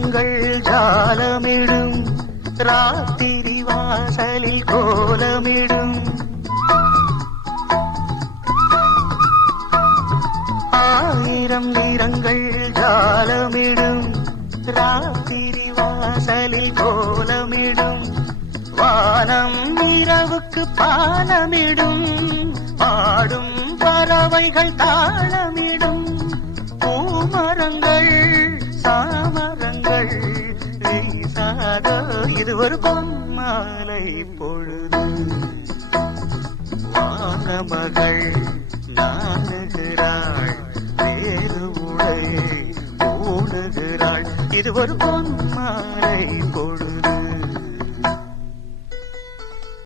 நிறங்கள் ஜாலமிடும் ராத்திரி வாசலில் கோலமிடும் ஆயிரம் நிறங்கள் ஜாலமிடும் ராத்திரி வாசலில் கோலமிடும் வானம் இரவுக்கு பாலமிடும் பாடும் பறவைகள் தாளமிடும் பூமரங்கள் சாமரங்கள் வீசாத இது ஒரு பொன்மாலை பொழுது வானமகள் நாணுகிறாள் வேறு உடை ஓடுகிறாள் இது ஒரு பொன்மாலை பொழுது